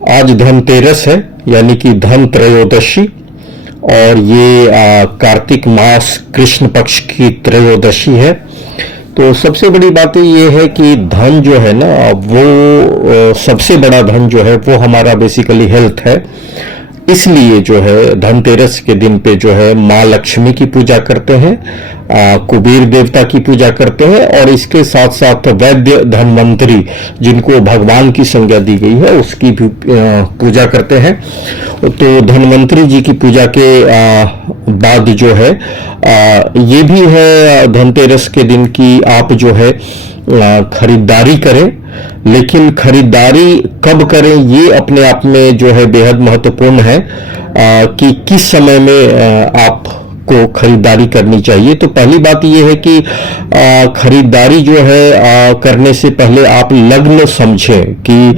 आज धनतेरस है, यानी कि धन त्रयोदशी, और ये कार्तिक मास कृष्ण पक्ष की त्रयोदशी है। तो सबसे बड़ी बात ये है कि धन जो है ना, वो सबसे बड़ा धन जो है वो हमारा बेसिकली हेल्थ है। इसलिए जो है धनतेरस के दिन पे जो है माँ लक्ष्मी की पूजा करते हैं, कुबेर देवता की पूजा करते हैं, और इसके साथ साथ वैद्य धन्वंतरी, जिनको भगवान की संज्ञा दी गई है, उसकी भी पूजा करते हैं। तो धन्वंतरी जी की पूजा के बाद जो है ये भी है धनतेरस के दिन की आप जो है खरीदारी करें। लेकिन खरीदारी कब करें ये अपने आप में जो है बेहद महत्वपूर्ण है कि किस समय में आपको खरीदारी करनी चाहिए। तो पहली बात ये है कि खरीदारी जो है करने से पहले आप लग्न समझें कि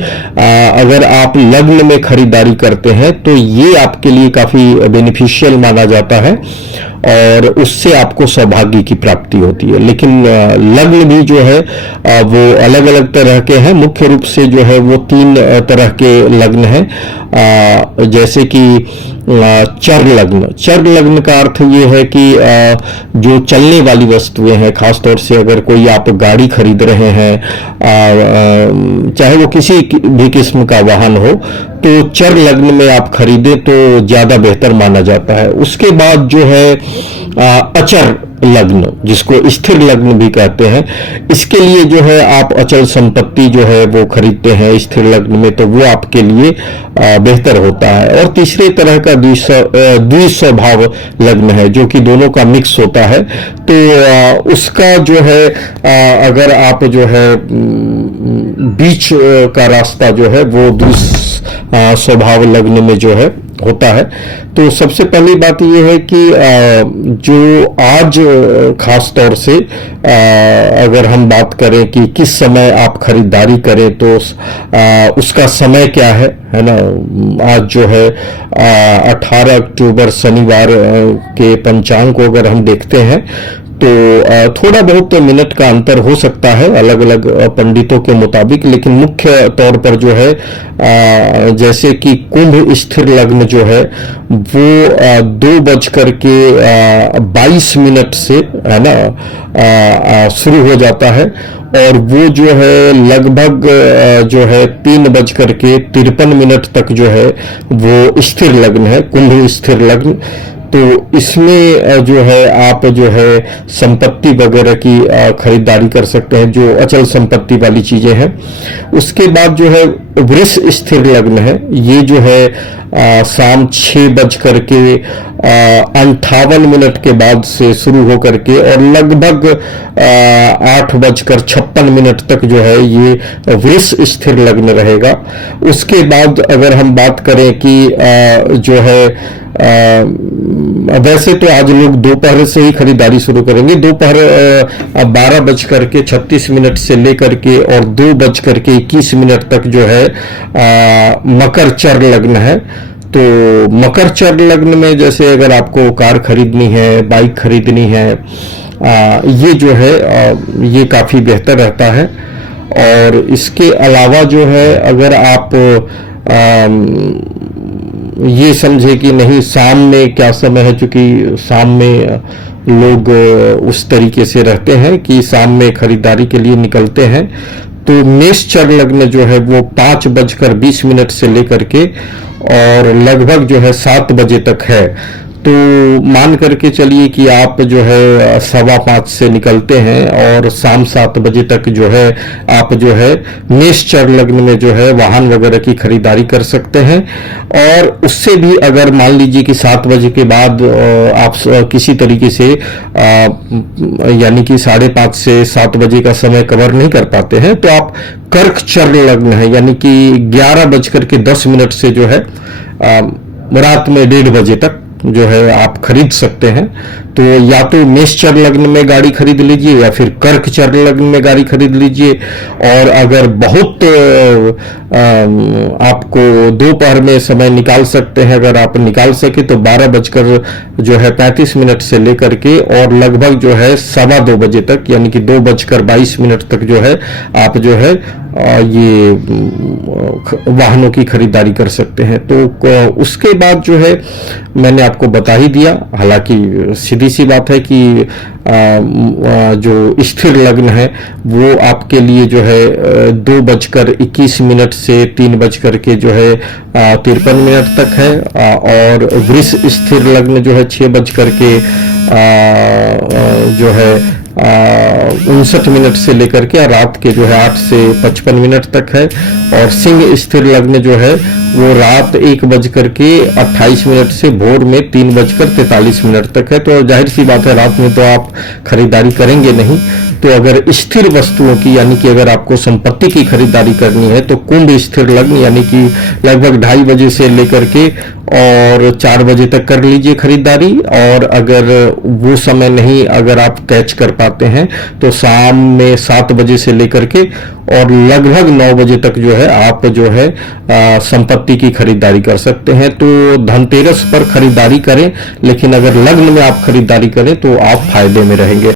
अगर आप लग्न में खरीदारी करते हैं तो ये आपके लिए काफी बेनिफिशियल माना जाता है और उससे आपको सौभाग्य की प्राप्ति होती है। लेकिन लग्न भी जो है वो अलग अलग तरह के हैं। मुख्य रूप से जो है वो 3 तरह के लग्न हैं, जैसे कि चर लग्न। चर लग्न का अर्थ ये है कि जो चलने वाली वस्तुएं हैं, खासतौर से अगर कोई आप गाड़ी खरीद रहे हैं, चाहे वो किसी भी किस्म का वाहन हो, तो चर लग्न में आप खरीदें तो ज्यादा बेहतर माना जाता है। उसके बाद जो है अचर लग्न, जिसको स्थिर लग्न भी कहते हैं, इसके लिए जो है आप अचल संपत्ति जो है वो खरीदते हैं स्थिर लग्न में, तो वो आपके लिए बेहतर होता है। और तीसरे तरह का द्विस्वभाव लग्न है, जो कि दोनों का मिक्स होता है। तो उसका जो है अगर आप जो है बीच का रास्ता जो है वो स्वभाव लग्न में जो है होता है। तो सबसे पहली बात यह है कि जो आज खास तौर से अगर हम बात करें कि किस समय आप खरीदारी करें, तो उसका समय क्या है ना। आज जो है 18 अक्टूबर शनिवार के पंचांग को अगर हम देखते हैं तो थोड़ा बहुत मिनट का अंतर हो सकता है अलग अलग पंडितों के मुताबिक, लेकिन मुख्य तौर पर जो है जैसे कि कुंभ स्थिर लग्न जो है वो 2:22 से है ना शुरू हो जाता है, और वो जो है लगभग जो है 3:53 तक जो है वो स्थिर लग्न है, कुंभ स्थिर लग्न। तो इसमें जो है आप जो है संपत्ति वगैरह की खरीदारी कर सकते हैं, जो अचल संपत्ति वाली चीजें हैं। उसके बाद जो है वृष स्थिर लग्न है, ये जो है शाम 6:58 के बाद से शुरू होकर के और लगभग 8:56 तक जो है ये वृष स्थिर लग्न रहेगा। उसके बाद अगर हम बात करें कि जो है वैसे तो आज लोग दोपहर से ही खरीदारी शुरू करेंगे। दोपहर 12:36 से लेकर के और 2:21 तक जो है मकर चर लग्न है। तो मकर चर लग्न में जैसे अगर आपको कार खरीदनी है, बाइक खरीदनी है, ये जो है ये काफी बेहतर रहता है। और इसके अलावा जो है अगर आप ये समझे कि नहीं शाम में क्या समय है, चूंकि शाम में लोग उस तरीके से रहते हैं कि शाम में खरीदारी के लिए निकलते हैं, तो मेष चर लग्न जो है वो 5:20 से लेकर के और लगभग जो है 7 बजे तक है। तो मान करके चलिए कि आप जो है 5:15 से निकलते हैं और शाम 7 बजे तक जो है आप जो है मेष चर लग्न में जो है वाहन वगैरह की खरीदारी कर सकते हैं। और उससे भी अगर मान लीजिए कि 7 बजे के बाद आप किसी तरीके से यानी कि 5:30 से 7 बजे का समय कवर नहीं कर पाते हैं, तो आप कर्क चर लग्न है, यानी कि 11:10 से जो है रात में 1:30 बजे तक जो है आप खरीद सकते हैं। तो या तो मेष चर लग्न में गाड़ी खरीद लीजिए या फिर कर्क चर लग्न में गाड़ी खरीद लीजिए। और अगर बहुत आपको दोपहर में समय निकाल सकते हैं। अगर आप निकाल सके तो 12:35 से लेकर के और लगभग जो है 2:15 तक, यानी कि 2:22 तक जो है आप जो है ये वाहनों की खरीदारी कर सकते हैं। तो उसके बाद जो है मैंने आपको बता ही दिया। हालांकि सीधी सी बात है कि जो स्थिर लग्न है वो आपके लिए जो है 2:21 से 3 जो है 53 तक है, और वृष स्थिर लग्न जो है 6 जो है 59 से लेकर के रात के जो है 8 से 55 तक है, और सिंह स्थिर लग्न जो है वो रात 1:28 से भोर में 3:43 तक है। तो जाहिर सी बात है रात में तो आप खरीदारी करेंगे नहीं। तो अगर स्थिर वस्तुओं की, यानी कि अगर आपको संपत्ति की खरीदारी करनी है तो कुंभ स्थिर लग्न यानी कि लगभग 2:30 बजे से लेकर के और 4 बजे तक कर लीजिए खरीदारी। और अगर वो समय नहीं अगर आप कैच कर पाते हैं तो शाम में 7 बजे से लेकर के और लगभग 9 बजे तक जो है आप जो है संपत्ति की खरीदारी कर सकते हैं। तो धनतेरस पर खरीदारी करें, लेकिन अगर लग्न में आप खरीदारी करें तो आप फायदे में रहेंगे।